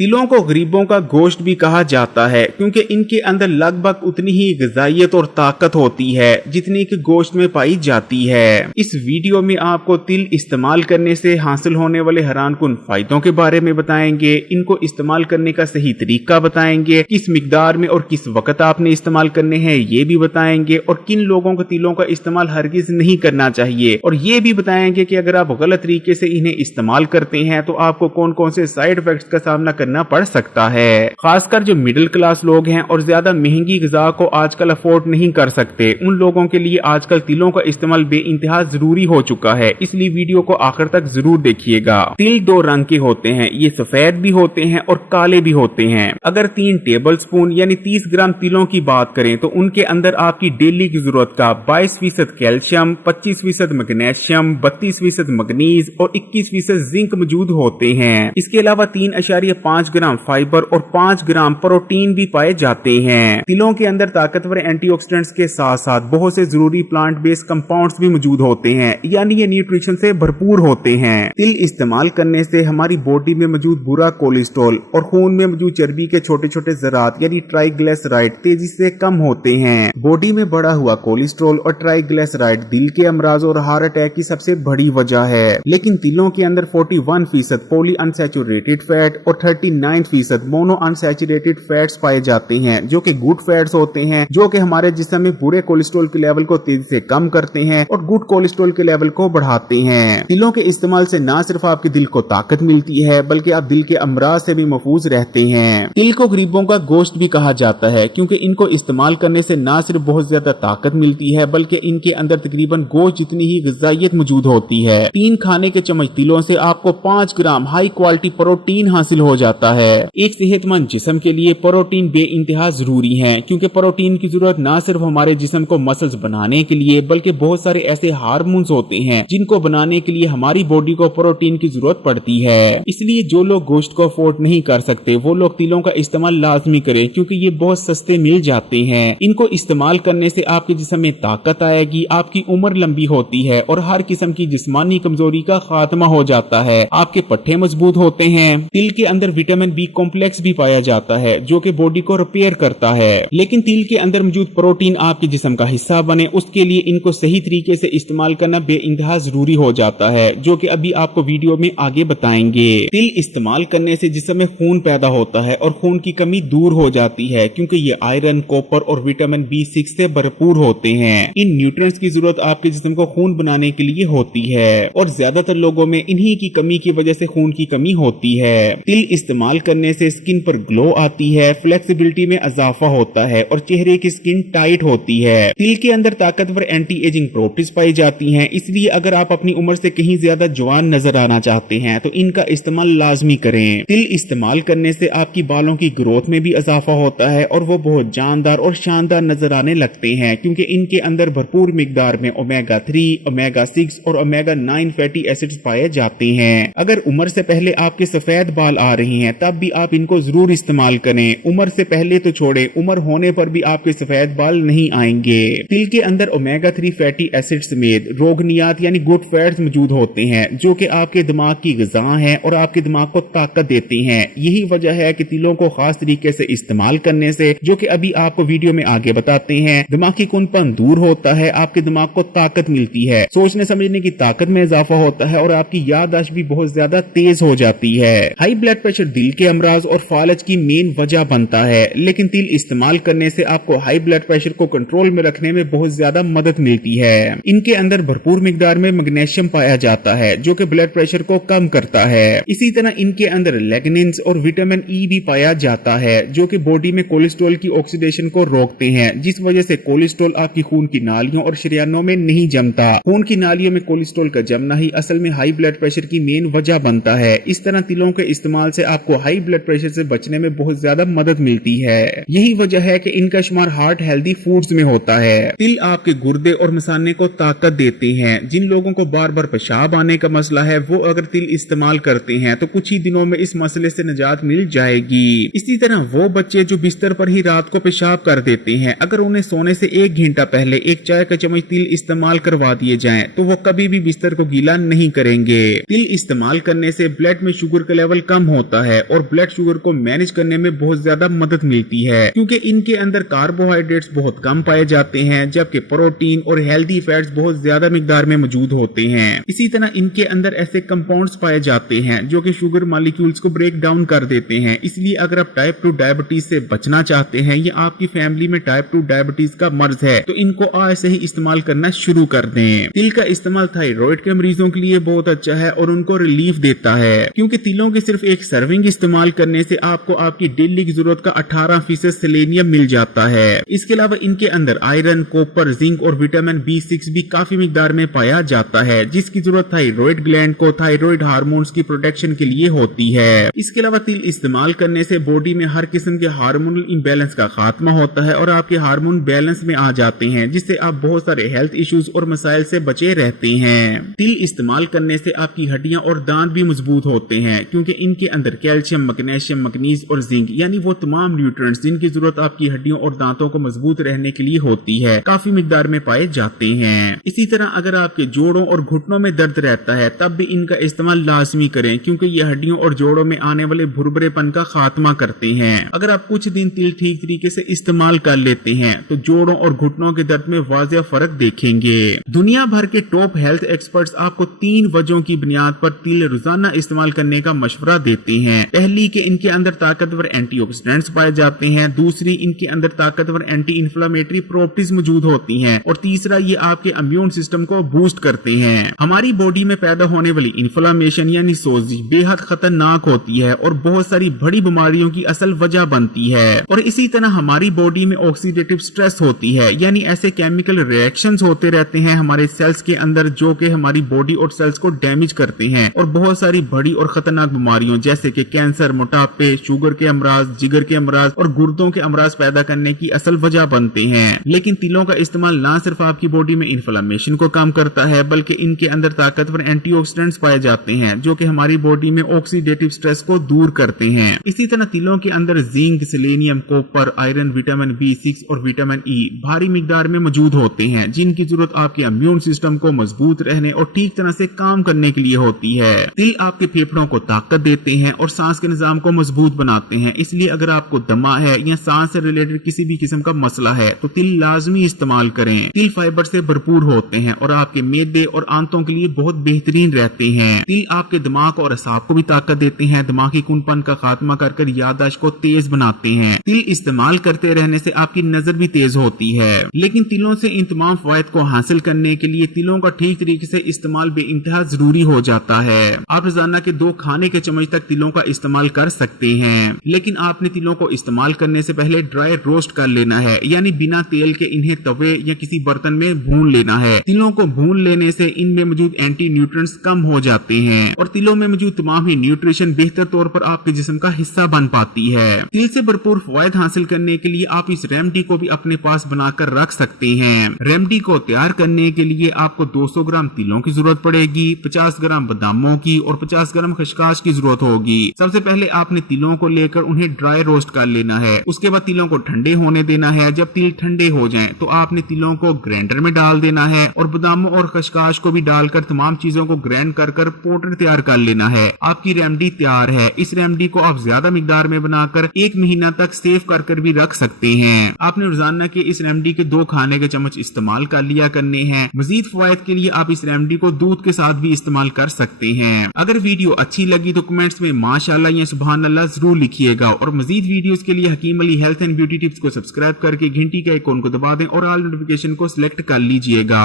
तिलों को गरीबों का गोश्त भी कहा जाता है क्योंकि इनके अंदर लगभग उतनी ही ग़िज़ाइयत और ताकत होती है जितनी कि गोश्त में पाई जाती है। इस वीडियो में आपको तिल इस्तेमाल करने से हासिल होने वाले हैरानकुन फायदों के बारे में बताएंगे, इनको इस्तेमाल करने का सही तरीका बताएंगे, किस मिकदार में और किस वक्त आपने इस्तेमाल करने हैं ये भी बताएंगे, और किन लोगों को तिलों का इस्तेमाल हरगिज नहीं करना चाहिए, और ये भी बताएंगे कि अगर आप गलत तरीके से इन्हें इस्तेमाल करते हैं तो आपको कौन कौन से साइड इफेक्ट्स का सामना करना पड़ सकता है। खासकर जो मिडिल क्लास लोग हैं और ज्यादा महंगी ग़िज़ा को आजकल अफोर्ड नहीं कर सकते, उन लोगों के लिए आजकल तिलों का इस्तेमाल बेइंतहा जरूरी हो चुका है, इसलिए वीडियो को आखिर तक जरूर देखिएगा। तिल दो रंग के होते हैं, ये सफेद भी होते हैं और काले भी होते हैं। अगर 3 टेबल स्पून यानी 30 ग्राम तिलों की बात करें तो उनके अंदर आपकी डेली की जरूरत का 22% कैल्शियम, 25% मैग्नीशियम, 32% मैग्नीज और 21% जिंक मौजूद होते हैं। इसके अलावा 3.5 ग्राम फाइबर और 5 ग्राम प्रोटीन भी पाए जाते हैं। तिलों के अंदर ताकतवर एंटीऑक्सीडेंट्स के साथ साथ बहुत से जरूरी प्लांट बेस्ड कंपाउंड्स भी मौजूद होते हैं, यानी ये न्यूट्रिशन से भरपूर होते हैं। तिल इस्तेमाल करने से हमारी बॉडी में मौजूद बुरा कोलेस्ट्रॉल और खून में मौजूद चर्बी के छोटे छोटे ज़रात यानी ट्राइग्लिसराइड तेजी से कम होते हैं। बॉडी में बढ़ा हुआ कोलेस्ट्रॉल और ट्राइग्लिसराइड दिल के अमराज और हार्ट अटैक की सबसे बड़ी वजह है। लेकिन तिलों के अंदर 41% पॉली अनसैचुरेटेड फैट और 39% मोनो अनसैचुरेटेड फैट्स पाए जाते हैं, जो कि गुड फैट्स होते हैं, जो कि हमारे जिस्म में बुरे कोलेस्ट्रॉल के लेवल को तेजी से कम करते हैं और गुड कोलेस्ट्रॉल के लेवल को बढ़ाते हैं। तिलों के इस्तेमाल से न सिर्फ आपके दिल को ताकत मिलती है बल्कि आप दिल के अमराज से भी महफूज रहते हैं। तिल को गरीबों का गोश्त भी कहा जाता है क्योंकि इनको इस्तेमाल करने से न सिर्फ बहुत ज्यादा ताकत मिलती है बल्कि इनके अंदर तकरीबन गोश्त जितनी ही ग़िज़ाइयत मौजूद होती है। 3 खाने के चम्मच तिलों से आपको 5 ग्राम हाई क्वालिटी प्रोटीन हासिल हो जाता है। एक सेहतमंद जिस्म के लिए प्रोटीन बेइंतहा जरूरी है क्योंकि प्रोटीन की जरूरत न सिर्फ हमारे जिस्म को मसल्स बनाने के लिए बल्कि बहुत सारे ऐसे हार्मोन्स होते हैं जिनको बनाने के लिए हमारी बॉडी को प्रोटीन की जरूरत पड़ती है। इसलिए जो लोग गोश्त को अफोर्ड नहीं कर सकते वो लोग तिलों का इस्तेमाल लाजमी करें क्योंकि ये बहुत सस्ते मिल जाते हैं। इनको इस्तेमाल करने से आपके जिस्म में ताकत आएगी, आपकी उम्र लंबी होती है और हर किस्म की जिस्मानी कमजोरी का खात्मा हो जाता है, आपके पट्टे मजबूत होते हैं। तिल के अंदर विटामिन बी कॉम्प्लेक्स भी पाया जाता है जो कि बॉडी को रिपेयर करता है। लेकिन तिल के अंदर मौजूद प्रोटीन आपके जिस्म का हिस्सा बने उसके लिए इनको सही तरीके से इस्तेमाल करना बेइंतहा जरूरी हो जाता है, जो कि अभी आपको वीडियो में आगे बताएंगे। तिल इस्तेमाल करने से जिस्म में खून पैदा होता है और खून की कमी दूर हो जाती है क्योंकि ये आयरन, कॉपर और विटामिन B6 से भरपूर होते हैं। इन न्यूट्रिएंट्स की जरूरत आपके जिस्म को खून बनाने के लिए होती है और ज्यादातर लोगों में इन्हीं की कमी की वजह से खून की कमी होती है। तिल इस्तेमाल करने से स्किन पर ग्लो आती है, फ्लेक्सिबिलिटी में इजाफा होता है और चेहरे की स्किन टाइट होती है। तिल के अंदर ताकतवर एंटी एजिंग प्रॉपर्टीज पाई जाती हैं, इसलिए अगर आप अपनी उम्र से कहीं ज्यादा जवान नजर आना चाहते हैं तो इनका इस्तेमाल लाजमी करें। तिल इस्तेमाल करने से आपकी बालों की ग्रोथ में भी इजाफा होता है और वो बहुत जानदार और शानदार नजर आने लगते हैं क्योंकि इनके अंदर भरपूर मिकदार में ओमेगा 3, ओमेगा 6 और ओमेगा 9 फैटी एसिड्स पाए जाते हैं। अगर उम्र से पहले आपके सफेद बाल आ रहे हैं तब भी आप इनको जरूर इस्तेमाल करें। उम्र से पहले तो छोड़े, उम्र होने पर भी आपके सफेद बाल नहीं आएंगे। तिल के अंदर ओमेगा 3 फैटी एसिड समेत रोगनियात यानी गुड फैट्स मौजूद होते हैं जो कि आपके दिमाग की ग़िज़ा हैं और आपके दिमाग को ताकत देते हैं। यही वजह है कि तिलों को खास तरीके से इस्तेमाल करने से, जो कि अभी आपको वीडियो में आगे बताते हैं, दिमागी कुनपन दूर होता है, आपके दिमाग को ताकत मिलती है, सोचने समझने की ताकत में इजाफा होता है और आपकी याददाश्त भी बहुत ज्यादा तेज हो जाती है। हाई ब्लड प्रेशर दिल के अमराज और फालज की मेन वजह बनता है, लेकिन तिल इस्तेमाल करने से आपको हाई ब्लड प्रेशर को कंट्रोल में रखने में बहुत ज्यादा मदद मिलती है। इनके अंदर भरपूर मिकदार में मैग्नीशियम पाया जाता है जो कि ब्लड प्रेशर को कम करता है। इसी तरह इनके अंदर लिग्निन्स और विटामिन ई भी पाया जाता है जो कि बॉडी में कोलेस्ट्रॉल की ऑक्सीडेशन को रोकते हैं, जिस वजह से कोलेस्ट्रॉल आपकी खून की नालियों और शरीयानों में नहीं जमता। खून की नालियों में कोलेस्ट्रॉल का जमना ही असल में हाई ब्लड प्रेशर की मेन वजह बनता है। इस तरह तिलों के इस्तेमाल से आपको हाई ब्लड प्रेशर से बचने में बहुत ज्यादा मदद मिलती है। यही वजह है कि इनका शुमार हार्ट हेल्दी फूड्स में होता है। तिल आपके गुर्दे और मसाने को ताकत देते हैं। जिन लोगों को बार बार पेशाब आने का मसला है वो अगर तिल इस्तेमाल करते हैं तो कुछ ही दिनों में इस मसले से निजात मिल जाएगी। इसी तरह वो बच्चे जो बिस्तर पर ही रात को पेशाब कर देते हैं, अगर उन्हें सोने से 1 घंटा पहले 1 चाय का चम्मच तिल इस्तेमाल करवा दिए जाएं तो वो कभी भी बिस्तर को गीला नहीं करेंगे। तिल इस्तेमाल करने से ब्लड में शुगर का लेवल कम होता है और ब्लड शुगर को मैनेज करने में बहुत ज्यादा मदद मिलती है, क्योंकि इनके अंदर कार्बोहाइड्रेट्स बहुत कम पाए जाते हैं, जबकि प्रोटीन और हेल्दी फैट्स बहुत ज्यादा मिकदार में मौजूद होते हैं। इसी तरह इनके अंदर ऐसे कंपाउंड्स पाए जाते हैं जो कि शुगर मॉलिक्यूल्स को ब्रेक डाउन कर देते हैं। इसलिए अगर आप टाइप 2 डायबिटीज से बचना चाहते हैं या आपकी फैमिली में टाइप 2 डायबिटीज का मर्ज है तो इनको आज से ही इस्तेमाल करना शुरू कर दें। तिल का इस्तेमाल थायराइड के मरीजों के लिए बहुत अच्छा है और उनको रिलीफ देता है, क्योंकि तिलों की सिर्फ एक सर्विंग इस्तेमाल करने से आपको आपकी डेली की जरूरत का 18% सेलेनियम मिल जाता है। इसके अलावा इनके अंदर आयरन, कॉपर, जिंक और विटामिन B6 भी काफी मिकदार में पाया जाता है, जिसकी जरूरत थायराइड ग्लैंड को थायराइड हार्मोन्स की प्रोटेक्शन के लिए होती है। इसके अलावा तिल इस्तेमाल करने से बॉडी में हर किस्म के हार्मोनल इम्बैलेंस का खात्मा होता है और आपके हार्मोन बैलेंस में आ जाते हैं, जिससे आप बहुत सारे हेल्थ इश्यूज और मसाइल से बचे रहते हैं। तिल इस्तेमाल करने से आपकी हड्डियां और दांत भी मजबूत होते हैं, क्योंकि इनके अंदर कैल्शियम, मैग्नीशियम, मैग्नीज और जिंक यानी वो तमाम न्यूट्रिएंट्स जिनकी जरूरत आपकी हड्डियों और दांतों को मजबूत रहने के लिए होती है, काफी मिकदार में पाए जाते हैं। इसी तरह अगर आपके जोड़ों और घुटनों में दर्द रहता है तब भी इनका इस्तेमाल लाजमी करें, क्योंकि ये हड्डियों और जोड़ों में आने वाले भुरभुरेपन का खात्मा करते हैं। अगर आप कुछ दिन तिल ठीक तरीके से इस्तेमाल कर लेते हैं तो जोड़ों और घुटनों के दर्द में वाज़ेह फर्क देखेंगे। दुनिया भर के टॉप हेल्थ एक्सपर्ट्स आपको 3 वजहों की बुनियाद पर तिल रोजाना इस्तेमाल करने का मशवरा देते हैं। पहली कि इनके अंदर ताकतवर एंटीऑक्सीडेंट्स पाए जाते हैं, दूसरी इनके अंदर ताकतवर एंटी इंफ्लेमेटरी प्रॉपर्टीज मौजूद होती हैं और तीसरा ये आपके इम्यून सिस्टम को बूस्ट करते हैं। हमारी बॉडी में पैदा होने वाली इन्फ्लेमेशन यानी सोजिश बेहद खतरनाक होती है और बहुत सारी बड़ी बीमारियों की असल वजह बनती है। और इसी तरह हमारी बॉडी में ऑक्सीडेटिव स्ट्रेस होती है, यानी ऐसे केमिकल रिएक्शंस होते रहते हैं हमारे सेल्स के अंदर जो कि हमारी बॉडी और सेल्स को डैमेज करते हैं और बहुत सारी बड़ी और खतरनाक बीमारियों जैसे कि कैंसर, मोटापे, शुगर के अमराज, जिगर के अमराज और गुर्दों के अमराज पैदा करने की असल वजह बनते हैं। लेकिन तिलों का इस्तेमाल ना सिर्फ आपकी बॉडी में इन्फ्लेमेशन को कम करता है बल्कि इनके अंदर ताकतवर एंटीऑक्सीडेंट्स पाए जाते हैं जो कि हमारी बॉडी में ऑक्सीडेटिव स्ट्रेस को दूर करते हैं। इसी तरह तिलों के अंदर zinc, selenium, copper, iron, vitamin B6 और विटामिन E भारी मिकदार में मौजूद होते हैं, जिनकी जरूरत आपके इम्यून सिस्टम को मजबूत रहने और ठीक तरह से काम करने के लिए होती है। तिल आपके फेफड़ों को ताकत देते हैं और सांस के निजाम को मजबूत बनाते हैं। इसलिए अगर आपको दमा है या सांस से रिलेटेड किसी भी किस्म का मसला है तो तिल लाजमी इस्तेमाल करें। तिल फाइबर से भरपूर होते हैं और आपके मैदे और आंतों के लिए बहुत बेहतरीन रहते हैं। तिल आपके दिमाग और असाब को भी ताकत देते हैं, दिमागी कुनपन का खात्मा कर याददाश्त को तेज बनाते हैं। तिल इस्तेमाल करते रहने से आपकी नजर भी तेज होती है। लेकिन तिलों से इन तमाम फायद को हासिल करने के लिए तिलों का ठीक तरीके से इस्तेमाल बेइंतहा जरूरी हो जाता है। आप रोजाना के 2 खाने के चम्मच तक तिलों का इस्तेमाल कर सकते हैं, लेकिन आपने तिलों को इस्तेमाल करने से पहले ड्राई रोस्ट कर लेना है, यानी बिना तेल के इन्हें तवे या किसी बर्तन में भून लेना है। तिलों को भून लेने से इनमें मौजूद एंटी न्यूट्रिएंट्स कम हो जाते हैं और तिलों में मौजूद तमाम ही न्यूट्रिशन बेहतर तौर पर आपके जिस्म का हिस्सा बन पाती है। तिल से भरपूर फायद हासिल करने के लिए आप इस रेमेडी को भी अपने पास बनाकर रख सकते हैं। रेमेडी को तैयार करने के लिए आपको 200 ग्राम तिलों की जरूरत पड़ेगी, 50 ग्राम बादामों की और 50 ग्राम खसकास की जरूरत होगी। सबसे पहले आपने तिलों को लेकर उन्हें ड्राई रोस्ट कर लेना है। उसके बाद तिलों को ठंडे होने देना है। जब तिल ठंडे हो जाएं तो आपने तिलों को ग्राइंडर में डाल देना है और बादामों और खसकास को भी डालकर तमाम चीजों को ग्राइंड कर पाउडर तैयार कर लेना है। आपकी रेमेडी तैयार है। इस रेमेडी को आप ज्यादा मिकदार में बनाकर 1 महीना तक सेव कर भी रख सकते हैं। आपने रोजाना के इस रेमेडी के 2 खाने के चम्मच इस्तेमाल कर लिया करने हैं। मजीद फवायद के लिए आप इस रेमेडी को दूध के साथ भी इस्तेमाल कर सकते हैं। अगर वीडियो अच्छी लगी तो कमेंट्स में माशाअल्लाह या सुभान अल्लाह जरूर लिखिएगा और मजीद वीडियोस के लिए Hakeem Ali health and beauty tips को सब्सक्राइब करके घंटी के आइकॉन को दबा दें और ऑल नोटिफिकेशन को सिलेक्ट कर लीजिएगा।